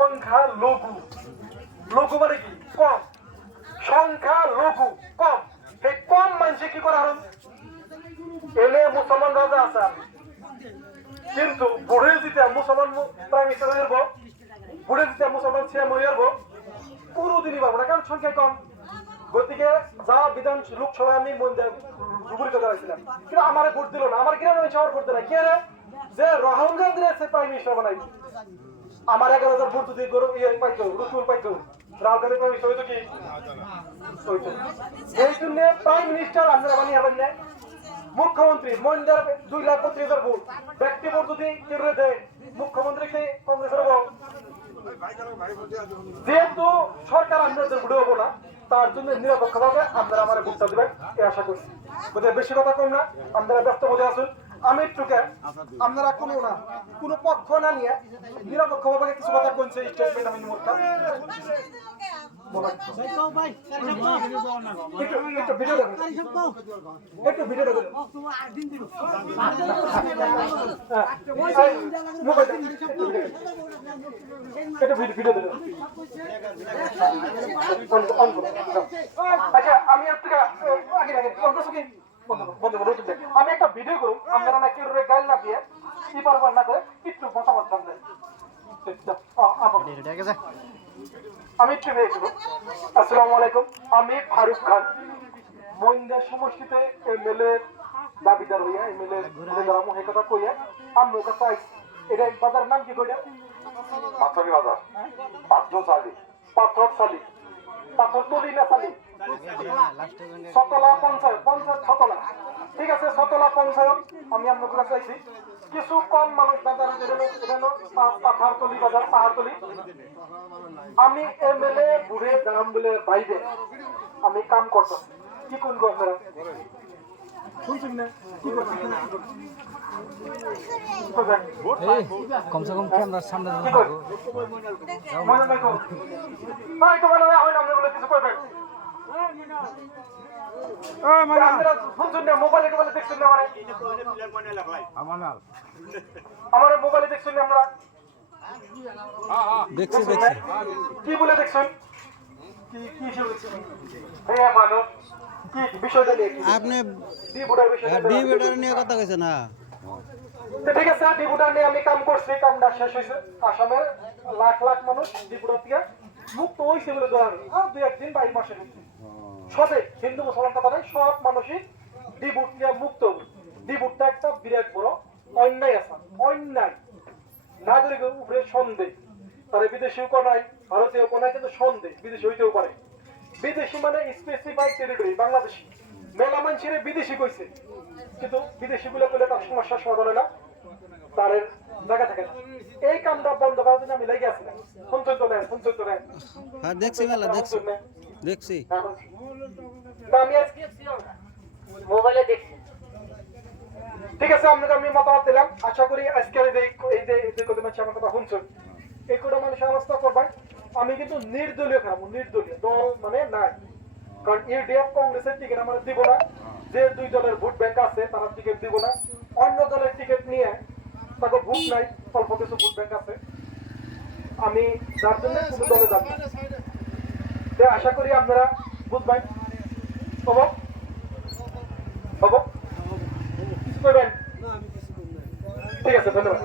সংখ্যা লঘু লঘু মানে কি কম সংখ্যা লঘু কম এই কম মানুষ কি করা হল এলে মুসলমান রাজা আছে কিন্তু বুড়ে দিতে মুসলমান প্রাইম মিনিস্টার হয়ে যাবো বুড়ে দিতে মুসলমান সিএম হয়ে যাবো পুরো দিনই পাবো না কারণ সংখ্যা কম গতিকে যা বিধান লোকসভায় আমি রূপরিত করেছিলাম কিন্তু আমার ভোট দিল না আমার গ্রামে সবার ভোট দিল কে যে রাহুল গান্ধী প্রাইম মিনিস্টার বানাই আমার 11,000 ভোট দিয়ে গরু পাইতো রসুল পাইতো রাহুল গান্ধী প্রাইম মিনিস্টার হইতো কি এই জন্য প্রাইম মিনিস্টার আমরা বানিয়ে হবেন না মুখ্যমন্ত্রী মহিন্দার 2,35,000 ভোট ব্যক্তি ভোট যদি কেউ দেয় মুখ্যমন্ত্রীকে কংগ্রেসের যেহেতু সরকার আমাদের ভোট হবো না তার জন্য নিরপেক্ষভাবে আপনারা আমার ভোটটা দেবেন এই আশা করছি বোধহয় বেশি কথা কম না আপনারা ব্যস্ত বোধে আসুন আমি একটুকে আপনারা কোনো পক্ষ না নিয়ে নিরপেক্ষভাবে কিছু কথা বলছে স্টেটমেন্ট আমি নিমন্ত্রণ একটু ভিডিও দেখুন আচ্ছা আমি আমি একটা ভিডিও করুন আপনারা না কেউ গাইল না দিয়ে কি পারবার না করে একটু মতামত জানবেন আমি একটু আসসালামু আলাইকুম আমি ফারুক খান মহিন্দার সমষ্টিতে এমএলএ দাবিদার হইয়া এমএলএ এই কথা কইয়া আমি কাছে আইছি এটা বাজারের নাম কি কইয়া পাথরি বাজার পাথরতলি না সালি সতলা পঞ্চায়েত সতলা ঠিক আছে সতলা পঞ্চায়েত আমি আপনার কাছে আইছি কিছু কম মানুষ বাজার পাহাড়তলি বাজার পাহাড়তলি আমি এমএলএ বুড়ে গ্রাম বলে বাইরে আমি কাম করতাম কি করবো আপনারা শুনছেন না কি করছেন কমসে কম ক্যামেরার সামনে কিছু করবেন মোবাইলে দেখছেন আমার মোবাইলে দেখছেন আমরা দেখছি কি বলে দেখছেন মানুষ কি বিষয়টা নিয়ে আপনি ডিভোটার নিয়ে কথা কইছেন না ঠিক আছে ডিভোটার নিয়ে আমি কাম করছি কামটা শেষ হয়েছে আসামের লাখ লাখ মানুষ ডিভোটার থেকে মুক্ত হয়েছে বলে ধরেন 2-1 দিন 22 মাসের সবে হিন্দু মুসলমান কথা নাই সব মানুষই ডিভোট থেকে মুক্ত ডিভোটটা একটা বিরাট বড় অন্যায় আছে অন্যায় নাগরিকের উপরে সন্দেহ তারা বিদেশিও নাই ভারতীয় নাই কিন্তু সন্দেহ বিদেশি হইতেও পারে বিদেশি মানে স্পেসিফাইড টেরিটরি বাংলাদেশি মেলা মানুষের বিদেশি কইছে কিন্তু বিদেশি গুলো করলে তার সমস্যার সমাধান হয় না তার জায়গা থাকে না এই কামটা বন্ধ করার জন্য আমি লেগে আছি শুনছেন তো নেন হ্যাঁ দেখছি দেখছি আমি মোবাইলে দেখছি ঠিক আছে আপনাকে আমি মতামত দিলাম আশা করি আজকের এই যে কত মানুষ আমার কথা শুনছেন এই কটা মানুষ আলোচনা করবেন আমি কিন্তু নির্দলীয় খাবো নির্দলীয় দল মানে নাই কারণ ইউডিএফ কংগ্রেসের টিকিট আমরা দিব না যে 2 দলের ভোট ব্যাংক আছে তারা টিকিট দিব না অন্য দলের টিকিট নিয়ে তাকে ভোট নাই অল্প কিছু ভোট ব্যাংক আছে আমি যার জন্য কোনো দলে যাব আশা করি আপনারা বুঝবেন হব কিছু করবেন ঠিক আছে ধন্যবাদ